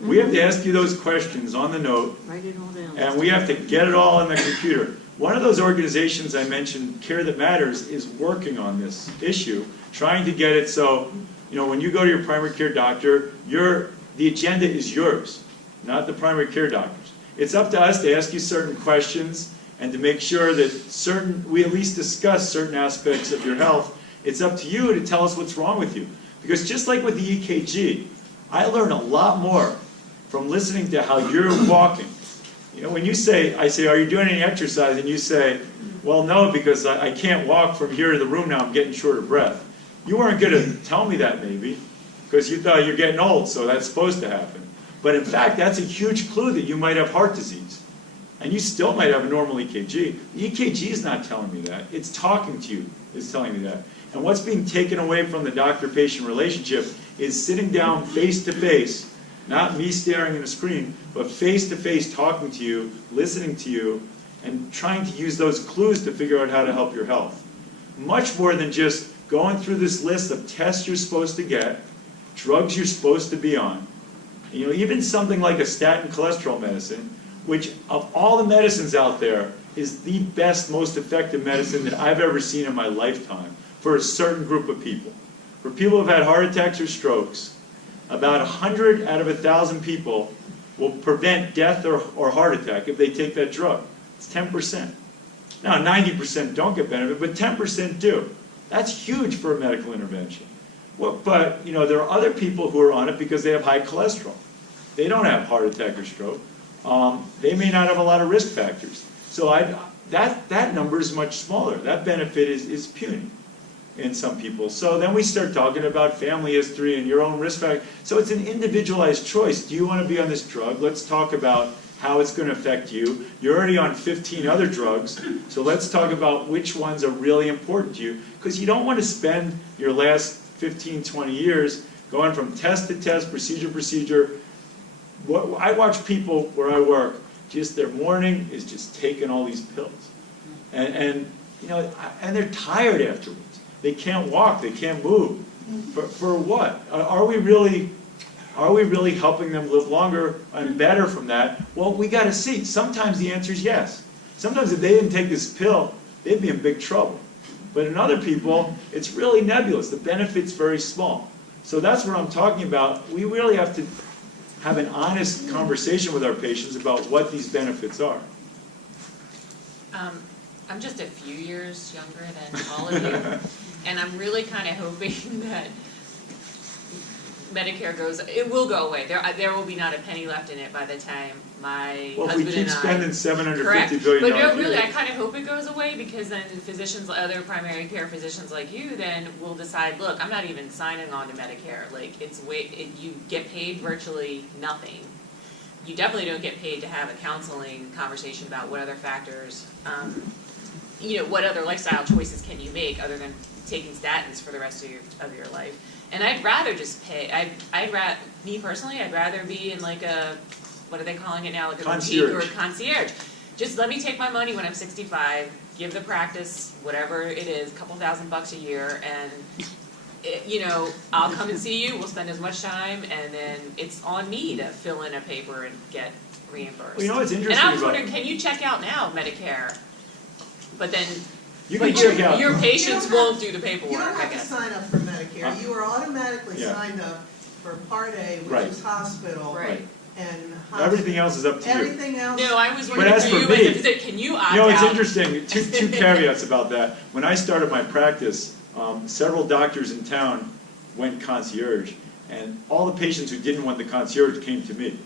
We have to ask you those questions on the note, Write it all down. and we have to get it all in the computer. One of those organizations I mentioned, Care That Matters, is working on this issue, trying to get it so, you know, when you go to your primary care doctor, the agenda is yours, not the primary care doctor's. It's up to us to ask you certain questions and to make sure that we at least discuss certain aspects of your health. It's up to you to tell us what's wrong with you. Because just like with the EKG, I learn a lot more from listening to how you're walking. You know, when I say, are you doing any exercise? And you say, well, no, because I can't walk from here to the room now, I'm getting short of breath. You weren't going to tell me that maybe, because you thought you're getting old, so that's supposed to happen. But in fact, that's a huge clue that you might have heart disease. And you still might have a normal EKG. The EKG is not telling me that. It's talking to you, it's telling me that. And what's being taken away from the doctor-patient relationship is sitting down face-to-face, not me staring at a screen, but face-to-face talking to you, listening to you, and trying to use those clues to figure out how to help your health. Much more than just going through this list of tests you're supposed to get, drugs you're supposed to be on, You know, even something like a statin cholesterol medicine, which of all the medicines out there is the best, most effective medicine that I've ever seen in my lifetime for a certain group of people. For people who've had heart attacks or strokes, about 100 out of 1,000 people will prevent death or heart attack if they take that drug. It's 10%. Now, 90% don't get benefit, but 10% do. That's huge for a medical intervention. Well, but, you know, there are other people who are on it because they have high cholesterol. They don't have heart attack or stroke. They may not have a lot of risk factors. So that number is much smaller. That benefit is puny in some people. So then we start talking about family history and your own risk factor. So it's an individualized choice. Do you want to be on this drug? Let's talk about how it's going to affect you. You're already on 15 other drugs, so let's talk about which ones are really important to you, because you don't want to spend your last 15, 20 years going from test to test, procedure to procedure. I watch people where I work, just their morning is just taking all these pills. And you know, and they're tired afterwards. They can't walk, they can't move. For what? Are we really helping them live longer and better from that? Well, we got to see. Sometimes the answer is yes. Sometimes if they didn't take this pill, they'd be in big trouble. But in other people, it's really nebulous. The benefit's very small. So that's what I'm talking about. We really have to have an honest conversation with our patients about what these benefits are. I'm just a few years younger than all of you, and I'm really kind of hoping that Medicare it will go away. There will be not a penny left in it by the time my Well, if we husband keep and I. spending $750 Correct. billion But a no, year. really, I kind of hope it goes away, because then physicians, other primary care physicians like you, then will decide, look, I'm not even signing on to Medicare. Like, you get paid virtually nothing. You definitely don't get paid to have a counseling conversation about what other factors, you know, what other lifestyle choices can you make other than taking statins for the rest of your life. And I'd rather just pay. Me personally, I'd rather be in like a, what are they calling it now, like a boutique or a concierge. Just let me take my money when I'm 65, give the practice whatever it is, a couple $1,000 a year, and you know, I'll come and see you. We'll spend as much time, and then it's on me to fill in a paper and get reimbursed. Well, you know what's interesting and I was about wondering, can you check out now, Medicare? But then you can check out. your patients won't do the paperwork, You don't I have to guess. sign up for Medicare. You are automatically Yeah. signed up for Part A, which Right. is hospital. Right. And Everything else is up to you. everything else. No, I was But wondering as for for you, me, as a physician, can you opt You know, it's out? interesting, two caveats about that. When I started my practice, several doctors in town went concierge, and all the patients who didn't want the concierge came to me.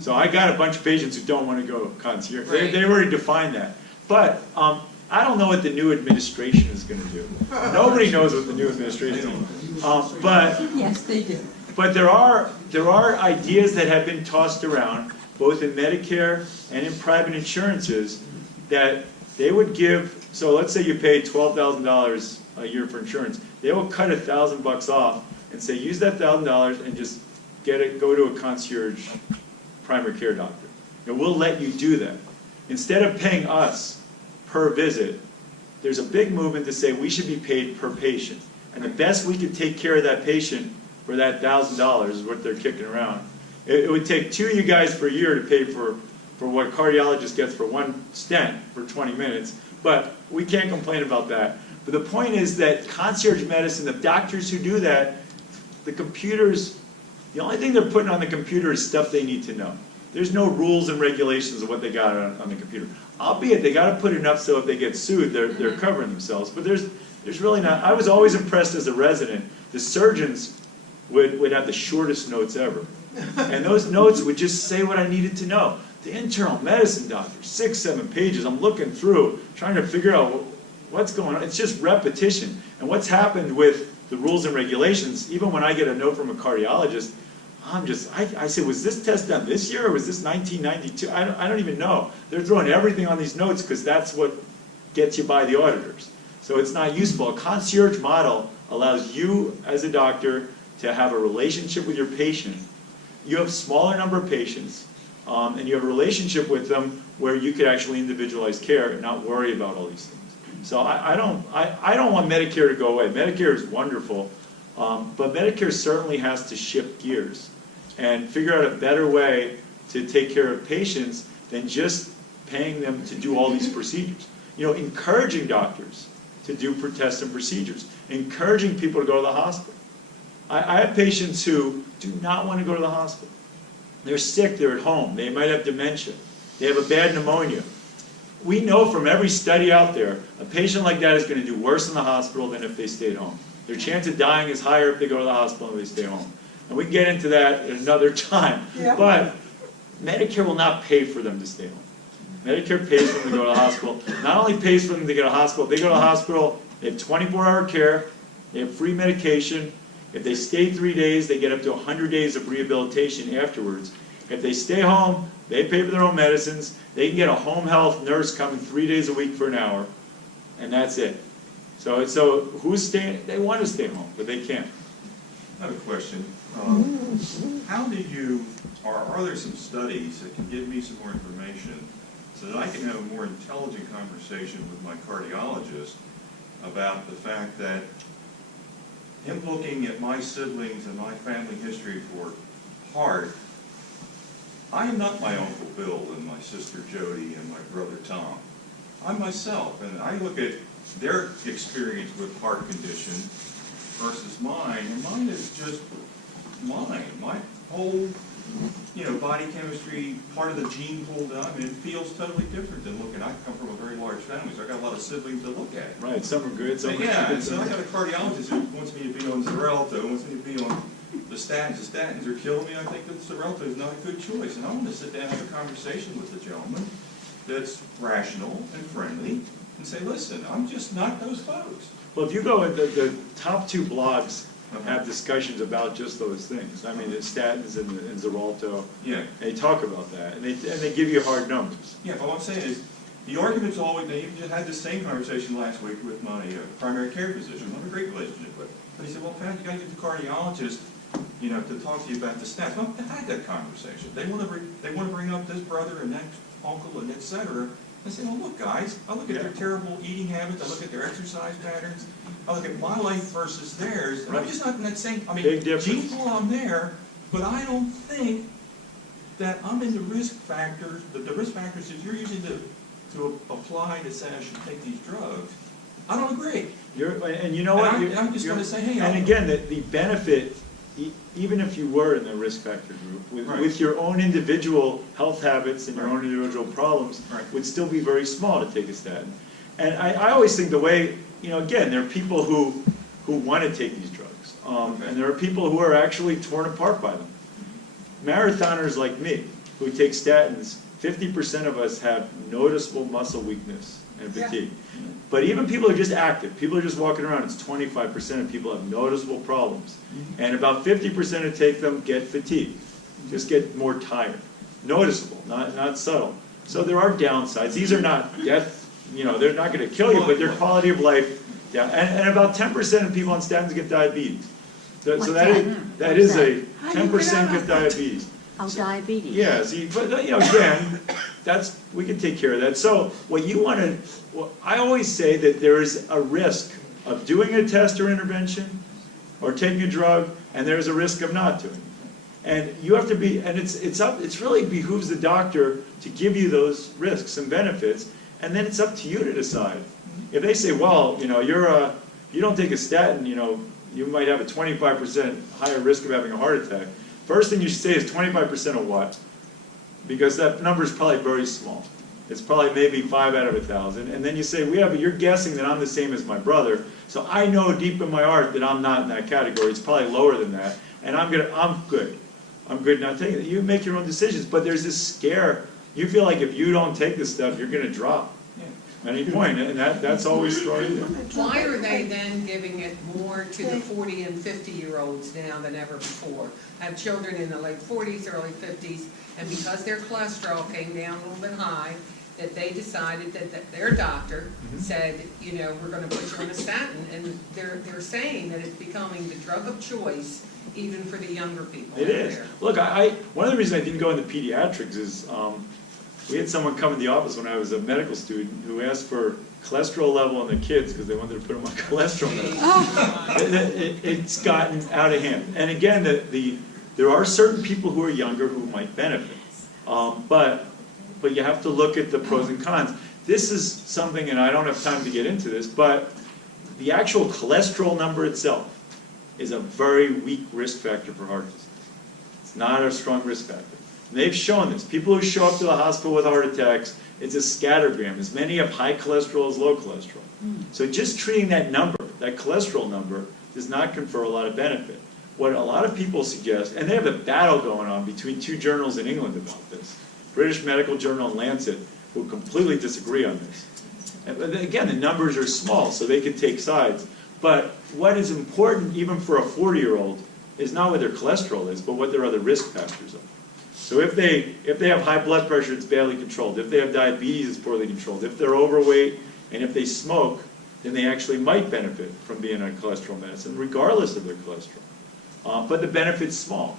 So I got a bunch of patients who don't want to go concierge. Right. They already defined that. But I don't know what the new administration is going to do. Nobody knows what the new administration is going to do. But Yes, they do. But there are ideas that have been tossed around, both in Medicare and in private insurances, that they would give. So let's say you pay $12,000 a year for insurance. They will cut $1,000 off and say, use that $1,000 and just go to a concierge primary care doctor. And we'll let you do that. Instead of paying us per visit, there's a big movement to say we should be paid per patient. And the best we could take care of that patient for that $1,000 is what they're kicking around. It would take two of you guys for a year to pay for what a cardiologist gets for one stent for 20 minutes, but we can't complain about that. But the point is that concierge medicine, the doctors who do that, the computers, the only thing they're putting on the computer is stuff they need to know. There's no rules and regulations of what they got on the computer. Albeit they got to put enough so if they get sued, they're covering themselves. But there's really not. I was always impressed as a resident. The surgeons would have the shortest notes ever. And those notes would just say what I needed to know. The internal medicine doctor, 6, 7 pages, I'm looking through, trying to figure out what's going on. It's just repetition. And what's happened with the rules and regulations, even when I get a note from a cardiologist, I say, was this test done this year or was this 1992? I don't even know. They're throwing everything on these notes because that's what gets you by the auditors. So it's not useful. A concierge model allows you as a doctor to have a relationship with your patient. You have a smaller number of patients, and you have a relationship with them where you could actually individualize care and not worry about all these things. So I don't want Medicare to go away. Medicare is wonderful, but Medicare certainly has to shift gears. and figure out a better way to take care of patients than just paying them to do all these procedures. You know, encouraging doctors to do tests and procedures, encouraging people to go to the hospital. I have patients who do not want to go to the hospital. They're sick, they're at home, they might have dementia, they have a bad pneumonia. We know from every study out there, a patient like that is going to do worse in the hospital than if they stayed home. Their chance of dying is higher if they go to the hospital than if they stay home. And we can get into that at another time. Yeah. But Medicare will not pay for them to stay home. Medicare pays for them to go to the hospital. Not only pays for them to go to the hospital, they go to the hospital, they have 24-hour care, they have free medication. If they stay 3 days, they get up to 100 days of rehabilitation afterwards. If they stay home, they pay for their own medicines. They can get a home health nurse coming 3 days a week for an hour, and that's it. So who's staying? They want to stay home, but they can't. I have a question. How do you, or are there some studies that can give me some more information so that I can have a more intelligent conversation with my cardiologist about the fact that him looking at my siblings and my family history for heart, I am not my Uncle Bill and my sister Jody and my brother Tom. I'm myself, and I look at their experience with heart condition versus mine, and mine is just mine. My whole, body chemistry, part of the gene pool that I'm in feels totally different than looking. I come from a very large family, so I got a lot of siblings to look at. Right, some are good, some are Yeah, good. so I got a cardiologist who wants me to be on Xarelto, wants me to be on the statins. The statins are killing me. I think that Xarelto is not a good choice, and I want to sit down and have a conversation with the gentleman that's rational and friendly and say, listen, I'm just not those folks. Well, if you go in the top 2 blogs have discussions about just those things. I mean, the statins and Xarelto. Yeah. They talk about that, and they give you hard numbers. Yeah, but what I'm saying is, the argument's always, they even just had the same conversation last week with my primary care physician, I have a great relationship with. But he said, well, Pat, you got to get the cardiologist, to talk to you about the stats. Well, I had that conversation. They want to bring up this brother and that uncle and et cetera. I say, well, look, guys, I look at their terrible eating habits, I look at their exercise patterns, I look at my life versus theirs, and I'm just not in that same, Big difference. gene pool I'm there, but I don't think that I'm in the risk factors, the risk factors that you're using to apply to say I should take these drugs. I don't agree. And you know what? And I'm just going to say, hey, and again, the benefit, even if you were in the risk factor group, with your own individual health habits and your own individual problems, would still be very small to take a statin. And I always think the way, again, there are people who want to take these drugs. And there are people who are actually torn apart by them. Marathoners like me, who take statins, 50% of us have noticeable muscle weakness and fatigue. But even people who are just active, people who are just walking around, it's 25% of people have noticeable problems. And about 50% who take them get fatigue, just get more tired. Noticeable, not subtle. So there are downsides. These are not death, they're not going to kill you, but their quality of life down. And about 10% of people on statins get diabetes. So that is a 10% get diabetes. Oh, diabetes. Yeah, see, but again, we can take care of that. So what you want to, I always say that there is a risk of doing a test or intervention or taking a drug, and there's a risk of not doing it. And you have to be, and it's really behooves the doctor to give you those risks and benefits, and then it's up to you to decide. If they say, well, you don't take a statin, you might have a 25% higher risk of having a heart attack. First thing you should say is 25% of what? Because that number is probably very small. It's probably maybe 5 out of 1,000. And then you say, but you're guessing that I'm the same as my brother. So I know deep in my heart that I'm not in that category. It's probably lower than that. And I'm good. I'm good not taking it. You make your own decisions. But there's this scare. You feel like if you don't take this stuff, you're going to drop at any point. And that's always thrown in there. Why are they then giving it more to the 40 and 50-year-olds now than ever before? I have children in the late 40s, early 50s, and because their cholesterol came down a little bit high, that they decided that their doctor said, we're going to put you on a statin, and they're saying that it's becoming the drug of choice even for the younger people. It is. Look, one of the reasons I didn't go into pediatrics is we had someone come in the office when I was a medical student who asked for cholesterol level in the kids because they wanted to put them on cholesterol level. It's gotten out of hand. And again, the There are certain people who are younger who might benefit. But you have to look at the pros and cons. This is something, and I don't have time to get into this, but the actual cholesterol number itself is a very weak risk factor for heart disease. It's not a strong risk factor. And they've shown this. People who show up to the hospital with heart attacks, it's a scattergram. As many have high cholesterol as low cholesterol. So just treating that number, that cholesterol number, does not confer a lot of benefit. What a lot of people suggest, and they have a battle going on between two journals in England about this, British Medical Journal and Lancet, who completely disagree on this. And again, the numbers are small, so they can take sides. But what is important, even for a 40-year-old, is not what their cholesterol is, but what their other risk factors are. So if they have high blood pressure, it's badly controlled. If they have diabetes, it's poorly controlled. If they're overweight, and if they smoke, then they actually might benefit from being on cholesterol medicine, regardless of their cholesterol. But the benefit's small.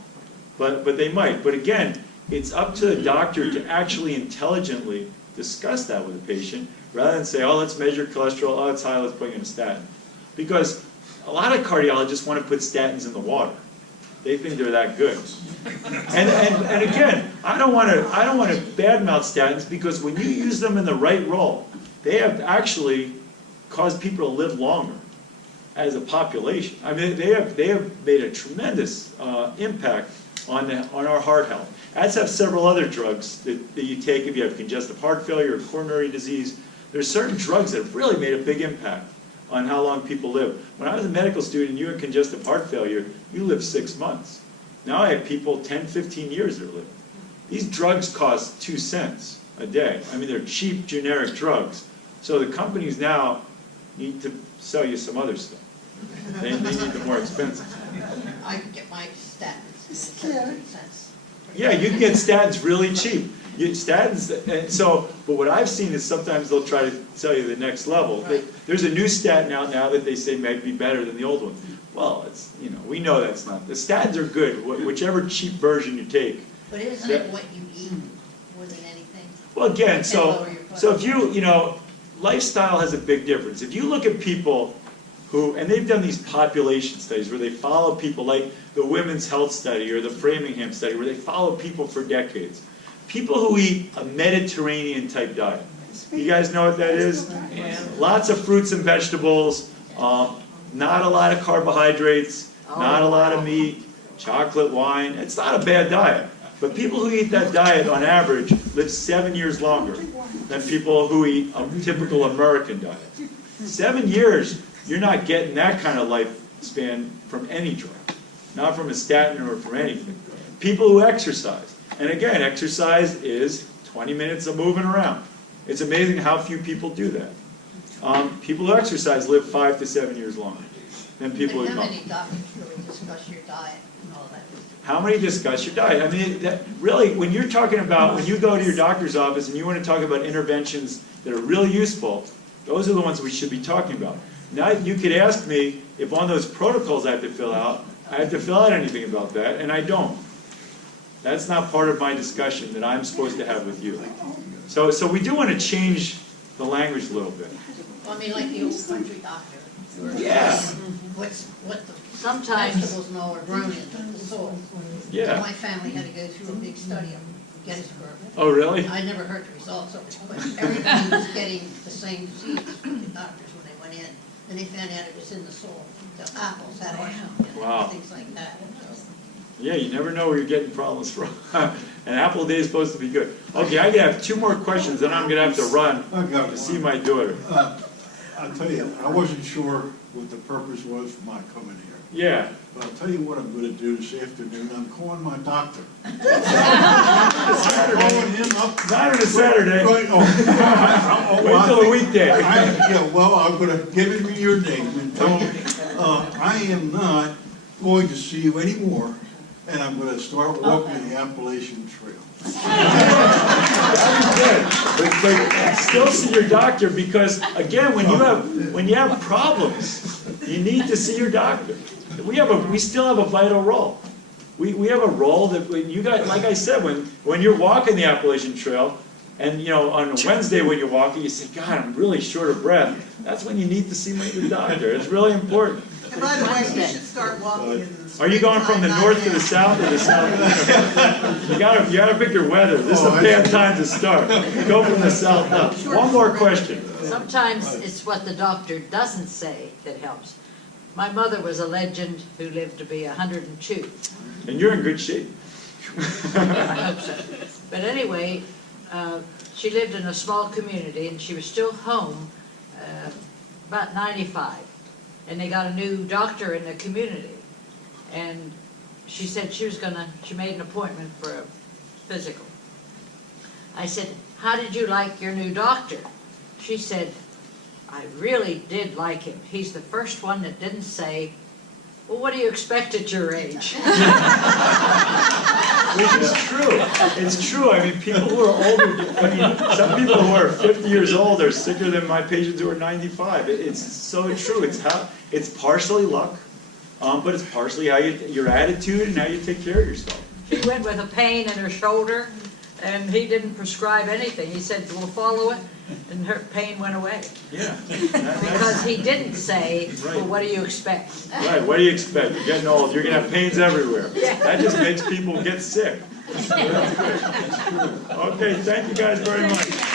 But they might. But again, it's up to the doctor to actually intelligently discuss that with the patient, rather than say, oh, let's measure cholesterol, oh, it's high, let's put you in a statin. Because a lot of cardiologists want to put statins in the water. They think they're that good. And again, I don't want to badmouth statins, because when you use them in the right role, they have actually caused people to live longer as a population. I mean, they have made a tremendous impact on our heart health. As have several other drugs that you take if you have congestive heart failure or coronary disease. There's certain drugs that have really made a big impact on how long people live. When I was a medical student, you had congestive heart failure, you lived 6 months. Now I have people 10, 15 years they're living. These drugs cost 2 cents a day. I mean, they're cheap, generic drugs. So the companies now need to sell you some other stuff. They need the more expensive. I can get my statins. Scary. Yeah, you can get statins really cheap. But what I've seen is sometimes they'll try to sell you the next level. Right. There's a new statin out now that they say might be better than the old one. Well, we know that's not. The statins are good, whichever cheap version you take. But isn't it what you eat more than anything? Well, again, And so lower your if lifestyle has a big difference. If you look at people who, and they've done these population studies where they follow people, like the Women's Health Study or the Framingham Study, where they follow people for decades. People who eat a Mediterranean type diet. You guys know what that is? Lots of fruits and vegetables, not a lot of carbohydrates, not a lot of meat, chocolate, wine. It's not a bad diet. But people who eat that diet on average live 7 years longer than people who eat a typical American diet. 7 years, you're not getting that kind of lifespan from any drug, not from a statin or from anything. People who exercise. And again, exercise is 20 minutes of moving around. It's amazing how few people do that. People who exercise live 5 to 7 years longer than people who And don't. how many doctors really discuss your diet and all that? How many discuss your diet? I mean, really, when you're talking about, when you go to your doctor's office and you want to talk about interventions that are really useful, those are the ones we should be talking about. Now, you could ask me if on those protocols I have to fill out anything about that, and I don't. That's not part of my discussion that I'm supposed to have with you. So we do want to change the language a little bit. Well, I mean, like the old country doctor. Yeah. What the Sometimes- vegetables and all are grown in the soil. Yeah. My family had to go through a big study of Gettysburg. Oh, really? I never heard the results of it, but everybody was getting the same disease with the doctors when they went in. And they found out it was in the soil. The apples had arsenic in it, Wow. things like that. So, Yeah, you never know where you're getting problems from. An apple a day is supposed to be good. Okay, I have 2 more questions, then I'm going to have to run to see my daughter. I'll tell you, I wasn't sure what the purpose was for my coming here. Yeah. But I'll tell you what I'm gonna do this afternoon, I'm calling my doctor. I'm calling him up. Not on a Saturday. Right, Wait till the weekday. Yeah, well, I'm gonna give him your name and tell him, I am not going to see you anymore, and I'm gonna start walking the Appalachian Trail. But still see your doctor, because again, when you have problems, you need to see your doctor. We still have a vital role. We have a role that when you got, like I said, when you're walking the Appalachian Trail, and on a Wednesday when you're walking, you say, God, I'm really short of breath. That's when you need to see your doctor. It's really important. And by the way, you should start walking in Are you going from the north to the south or the south? You gotta pick your weather. This is a bad time to start. Go from the south up. One more question. Sometimes it's what the doctor doesn't say that helps. My mother was a legend who lived to be 102. And you're in good shape. I hope so. But anyway, she lived in a small community and she was still home about 95. And they got a new doctor in the community. And she said she made an appointment for a physical. I said, how did you like your new doctor? She said, I really did like him. He's the first one that didn't say, well, what do you expect at your age? Which is true. It's true. I mean, people who are older, some people who are 50 years old are sicker than my patients who are 95. It's so true. It's partially luck, but it's partially your attitude and how you take care of yourself. She went with a pain in her shoulder, and he didn't prescribe anything. He said, we'll follow it, and her pain went away. Yeah. Because he didn't say, well, what do you expect? Right, what do you expect? You're getting old, you're going to have pains everywhere. That just makes people get sick. Okay, thank you guys very much.